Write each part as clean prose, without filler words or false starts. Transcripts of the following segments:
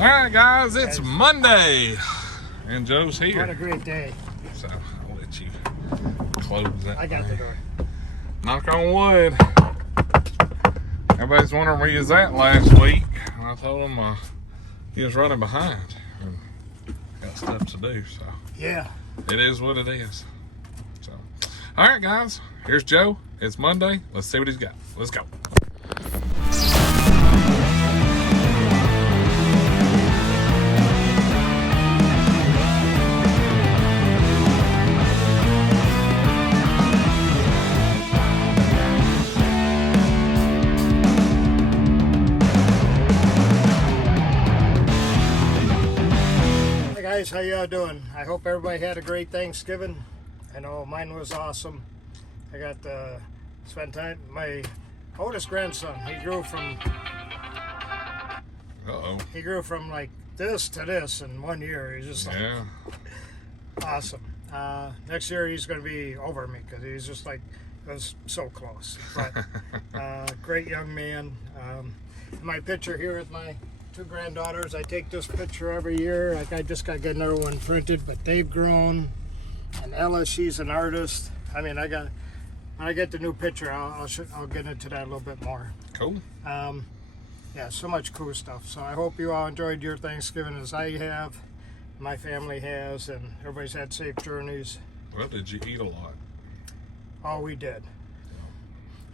All right, guys, it's Monday, and Joe's here. What a great day. So I'll let you close that. I got the door. Knock on wood. Everybody's wondering where he was at last week. And I told him he was running behind and got stuff to do. So yeah, it is what it is. So, all right, guys, here's Joe. It's Monday. Let's see what he's got. Let's go. How y'all doing? I hope everybody had a great Thanksgiving. I know mine was awesome. I got to spend time. My oldest grandson, he grew from like this to this in 1 year. He's just like awesome. Next year he's going to be over me because he's just like, it was so close. But great young man. My picture here with my two granddaughters. I take this picture every year. Like I just got to get another one printed, but they've grown. And Ella, she's an artist. I mean, when I get the new picture, I'll get into that a little bit more. Cool. Yeah, so much cool stuff. So I hope you all enjoyed your Thanksgiving as I have, my family has, and everybody's had safe journeys. Well, did you eat a lot? Oh, we did.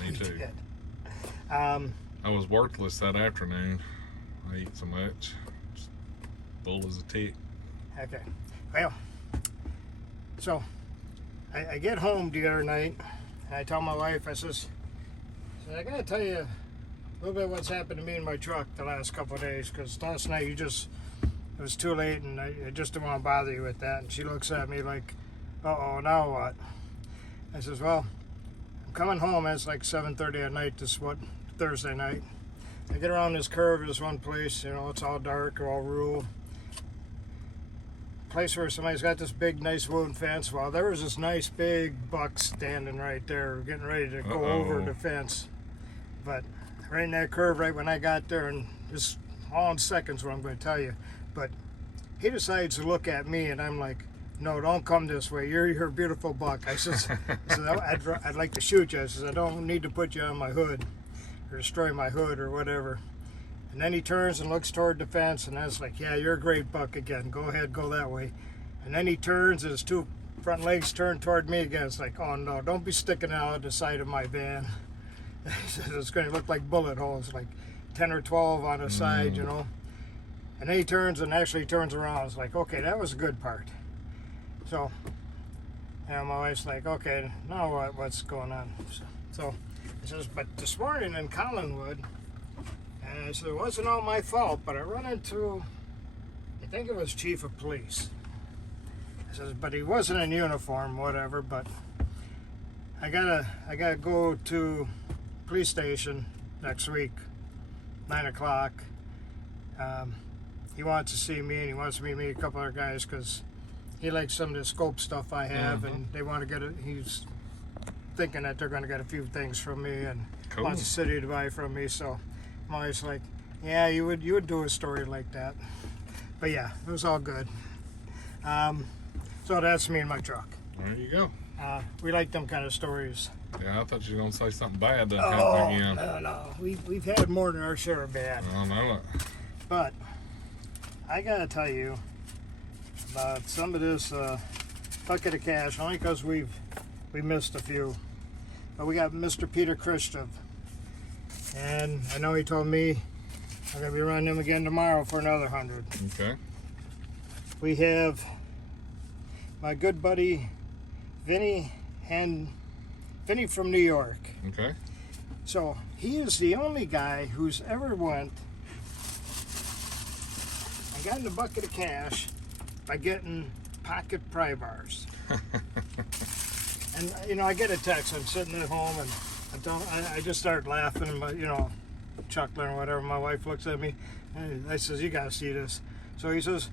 Me too. We did. I was worthless that afternoon. I eat so much. Just bull as a tick. Okay. Well, so I get home the other night and I tell my wife, I says, I gotta tell you a little bit what's happened to me in my truck the last couple of days, because last night it was too late and I just didn't want to bother you with that. And she looks at me like, uh-oh, now what? I says, well, I'm coming home. It's like 7:30 at night, Thursday night. I get around this curve, this one place, you know, it's all dark, all rural. Place where somebody's got this big, nice wooden fence. Well, there was this nice big buck standing right there, getting ready to go over the fence. But right in that curve, right when I got there, and just all in seconds what I'm going to tell you, but he decides to look at me, and I'm like, no, don't come this way. You're a beautiful buck. I says, I'd like to shoot you. I says, I don't need to put you on my hood or destroy my hood or whatever. And then he turns and looks toward the fence, and I was like, yeah, you're a great buck again. Go ahead, go that way. And then he turns and his two front legs turn toward me again. It's like, oh no, don't be sticking out the side of my van. He says it's going to look like bullet holes, like 10 or 12 on the side, you know. And then he turns and actually turns around. It's like, okay, that was a good part. So, and my wife's like, okay, now what's going on? So he says, but this morning in Collinwood, and I said, it wasn't all my fault, but I run into, I think it was Chief of Police. I says, but he wasn't in uniform, whatever, but I gotta go to police station next week, 9 o'clock. He wants to see me, and he wants to meet a couple other guys, because he likes some of the scope stuff I have, and they want to get it. He's thinking that they're going to get a few things from me, and wants the city to buy from me. So I'm always like, yeah, you would do a story like that. But yeah, it was all good. So that's me and my truck. There you go. We like them kind of stories. Yeah, I thought you were going to say something bad. No. We've had more than our share of bad. I know it. But I got to tell you about some of this bucket of cash, only because we missed a few. But we got Mr. Peter Christoph, and I know he told me I'm going to be running him again tomorrow for another 100. Okay. We have my good buddy Vinny from New York. Okay. So he is the only guy who's ever went and gotten a bucket of cash by getting pocket pry bars. And you know, I get a text. I'm sitting at home and I just start laughing and, you know, chuckling or whatever. My wife looks at me and I says, you gotta see this. So he says,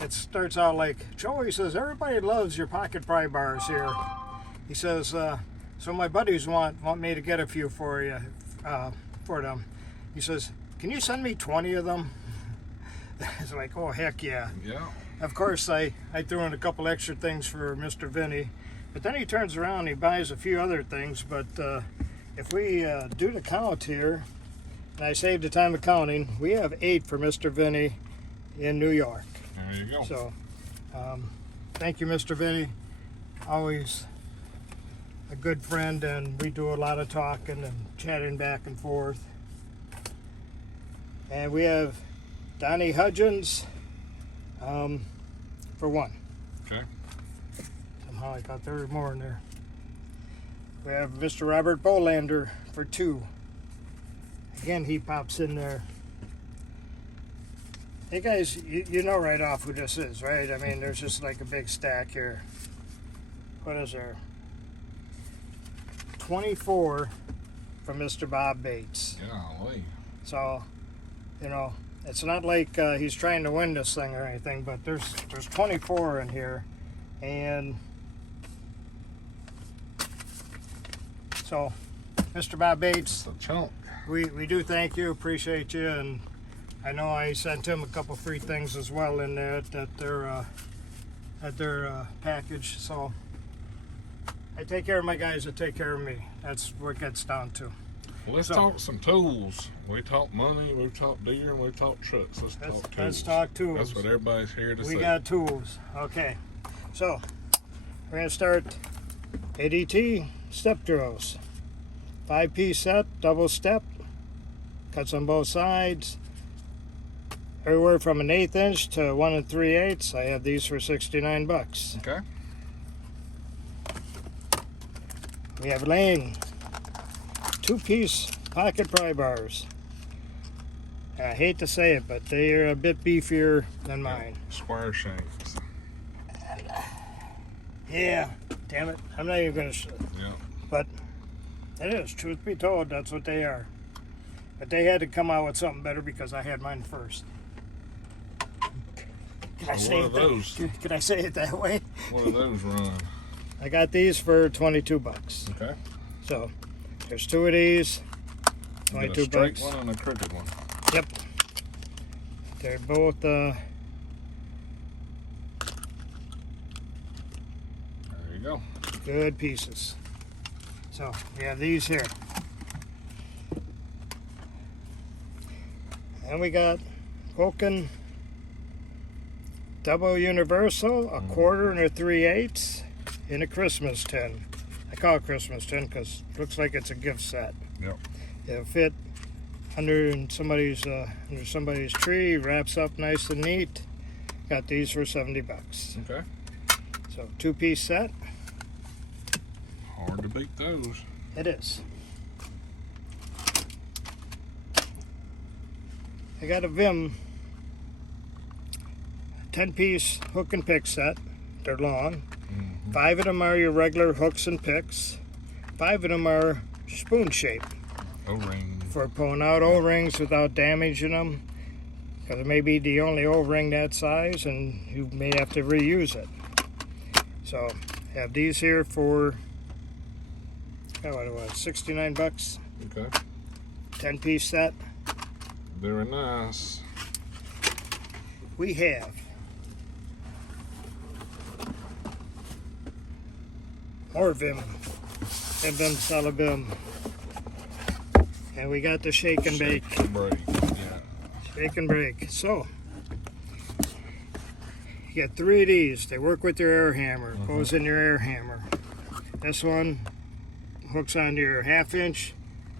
it starts out like, Joe, he says, everybody loves your pocket pry bars here. He says, so my buddies want me to get a few for you, for them. He says, can you send me 20 of them? It's like, oh, heck yeah. Yeah. Of course, I threw in a couple extra things for Mr. Vinny, but then he turns around and he buys a few other things. But if we do the count here, and I saved the time of counting, we have 8 for Mr. Vinny in New York. There you go. So, thank you, Mr. Vinny. Always a good friend, and we do a lot of talking and chatting back and forth. And we have Donnie Hudgens for 1. Okay. Somehow I thought there was more in there. We have Mr. Robert Bolander for 2. Again, he pops in there. Hey guys, you know right off who this is, right? I mean, there's just like a big stack here. What is there? 24 from Mr. Bob Bates. Golly. So, you know, it's not like he's trying to win this thing or anything, but there's 24 in here. And so, Mr. Bob Bates, It's a chunk. we do thank you, appreciate you, and I know I sent him a couple free things as well in there at their package. So I take care of my guys that take care of me. That's what it gets down to. Well, let's talk some tools. We talk money, we talk deer, and we talk trucks. Let's talk tools. Let's talk tools. That's what everybody's here to see. We got tools. Okay. So we're gonna start ADT step drills. 5-piece set, double step, cuts on both sides. Everywhere from an 1/8 inch to 1 3/8. I have these for $69. Okay. We have Lane 2-piece pocket pry bars. I hate to say it, but they are a bit beefier than mine. Square shanks. Yeah, damn it. I'm not even going to Yeah. but it is, truth be told, that's what they are. But they had to come out with something better because I had mine first. Can I say what are those? Can I say it that way? What do those run? I got these for $22. Okay. So there's 2 of these, You got a $22. straight one and a crooked one. Yep. They're both There you go. good pieces. So we have these here. And we got Koon double universal, a 1/4 and a 3/8 in a Christmas tin. I call it Christmas tin because it looks like it's a gift set. Yep. It'll fit under somebody's tree, wraps up nice and neat. Got these for $70. Okay. So 2-piece set. Hard to beat those. It is. I got a VIM 10-piece hook and pick set. They're long. 5 of them are your regular hooks and picks. 5 of them are spoon shape O-ring. for pulling out O-rings without damaging them. Because it may be the only O-ring that size and you may have to reuse it. So have these here for what it was, $69. Okay. 10-piece set. Very nice. We have more VIM and VIM solid VIM. And we got the shake and bake. Break. Yeah. Shake and break. So you got 3 of these. They work with your air hammer. Goes in your air hammer. This one hooks onto your 1/2 inch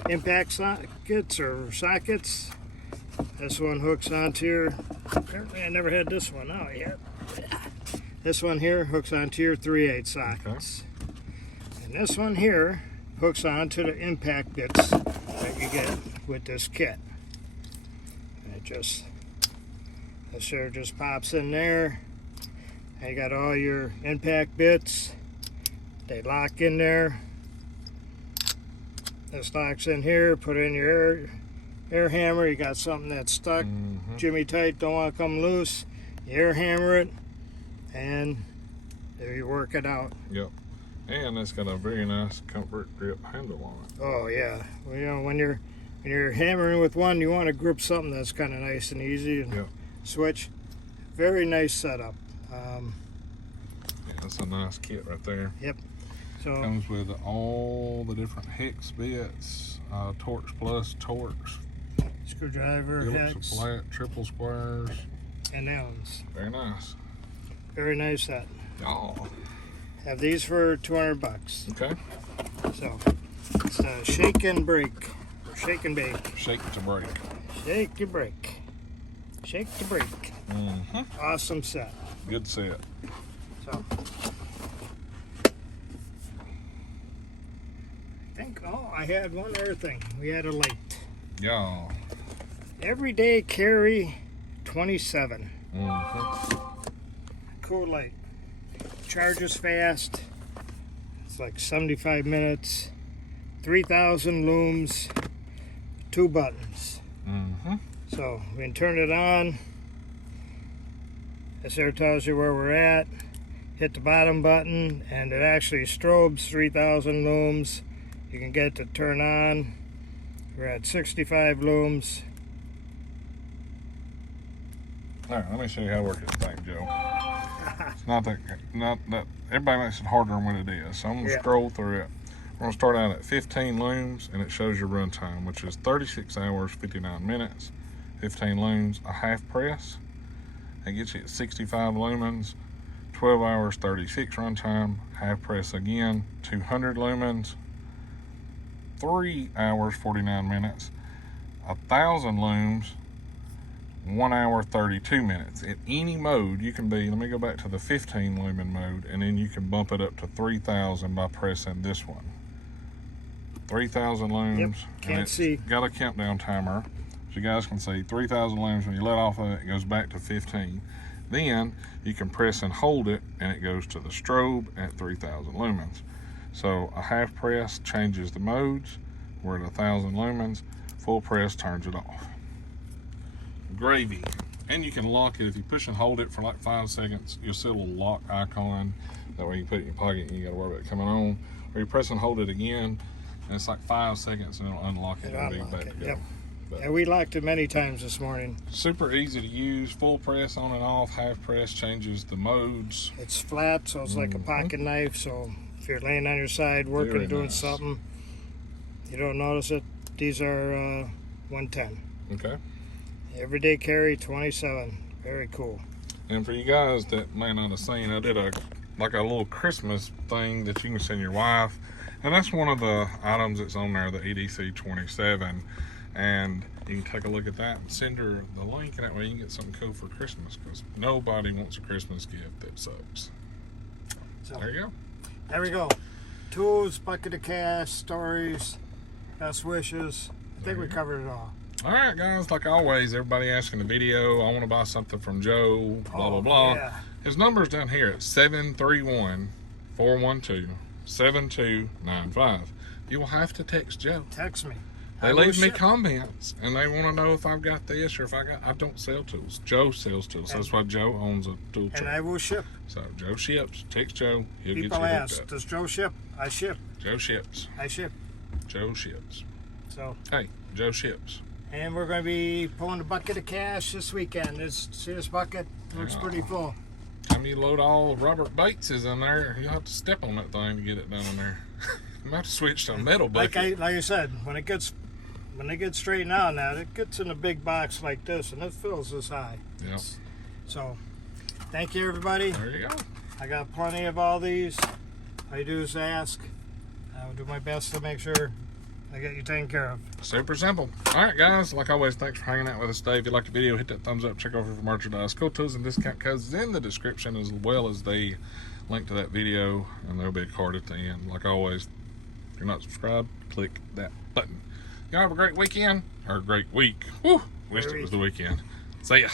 impact sockets or sockets. This one hooks onto your, apparently I never had this one out yet. This one here hooks onto your 3/8 sockets. Okay. And this one here hooks onto the impact bits that you get with this kit. And this sure just pops in there. And you got all your impact bits. They lock in there. This locks in here, put in your air hammer. You got something that's stuck, jimmy tight, don't want to come loose. You air hammer it, and there you work it out. Yep. And it's got a very nice comfort grip handle on it. Oh yeah, well, you know when you're hammering with one, you want to grip something that's kind of nice and easy. And Yep. switch. Very nice setup. Yeah, that's a nice kit right there. Yep. So comes with all the different hex bits, Torx plus, Torx, screwdriver, Phillips, hex, flat, triple squares, and Allen's. very nice. Very nice set. Oh, Have these for $200. okay. So it's a shake and break, or shake and bake. Shake to break. Shake to break. Shake to break. Mm-hmm. Awesome set. Good set. So I think, oh, I had one other thing. We had a light. Yeah. Everyday carry 27. Mm-hmm. Cool light. Charges fast. It's like 75 minutes. 3,000 looms. 2 buttons. Mm-hmm. So we can turn it on. This there tells you where we're at. Hit the bottom button and it actually strobes 3,000 looms. You can get it to turn on. We're at 65 looms. All right, let me show you how to work this thing, Joe. It's not that everybody makes it harder than what it is. So I'm gonna scroll through it. We're gonna start out at 15 looms and it shows your run time, which is 36 hours, 59 minutes. 15 looms, a half press. That gets you at 65 lumens, 12 hours, 36 run time. Half press again, 200 lumens, 3 hours, 49 minutes. 1,000 looms, 1 hour, 32 minutes. In any mode you can be, let me go back to the 15 lumen mode, and then you can bump it up to 3,000 by pressing this one. 3,000 looms. Yep, can't see. Got a countdown timer, so you guys can see 3,000 looms. When you let off of it, it goes back to 15. Then you can press and hold it, and it goes to the strobe at 3,000 lumens. So a half press changes the modes. We're at 1,000 lumens. Full press turns it off. Gravy. And you can lock it. If you push and hold it for like 5 seconds, you'll see a little lock icon. That way you put it in your pocket and you gotta worry about it coming on. Or you press and hold it again, and it's like 5 seconds and it'll unlock it and be back to go. Yep. But yeah, we locked it many times this morning. super easy to use. Full press on and off. Half press changes the modes. It's flat, so it's like a pocket knife. So if you're laying on your side working, Very doing nice. something, you don't notice it. These are 110. Okay. Everyday carry 27. Very cool. And for you guys that may not have seen, I did a little Christmas thing that you can send your wife, and that's one of the items that's on there, the EDC27, and you can take a look at that and send her the link, and that way you can get something cool for Christmas, because nobody wants a Christmas gift that sucks. So There you go. there we go. Tools, bucket of cash, stories, best wishes. I think we covered it all. All right, guys, like always, everybody asking the video, I want to buy something from Joe, blah, blah, blah. Yeah. His number's down here at 731-412-7295. You will have to text Joe. Text me. They I will leave me ship. comments, and they want to know if I've got this or if I don't sell tools. Joe sells tools. That's why Joe owns a tool And truck. I will ship. So Joe ships. Text Joe. He'll People get you hooked ask, up. does Joe ship? I ship. Joe ships. I ship. Joe ships. So, Hey, Joe ships. and we're going to be pulling a bucket of cash this weekend. See this bucket? Looks pretty full. Time you load all Robert Bates's in there, you'll have to step on that thing to get it down in there. You might have to switch to a metal bucket. Like I said, when it gets straightened out now, it gets in a big box like this, and it fills this high. Yep. So, thank you, everybody. There you go. I got plenty of all these. All you do is ask. I will do my best to make sure I get you taken care of. Super simple. All right, guys. Like always, thanks for hanging out with us today. If you liked the video, hit that thumbs up. Check over for merchandise. Cool tools and discount codes in the description, as well as the link to that video, and there'll be a card at the end. Like always, if you're not subscribed, click that button. Y'all have a great weekend, or a great week. Woo! Wished it was the weekend. See ya.